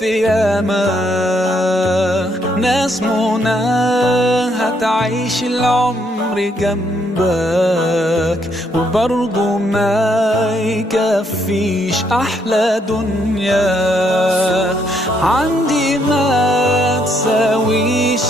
شفت ياما ناس منى هتعيش العمر جنبك وبرضه ما يكفيش أحلى دنيا عندي ما تساويش.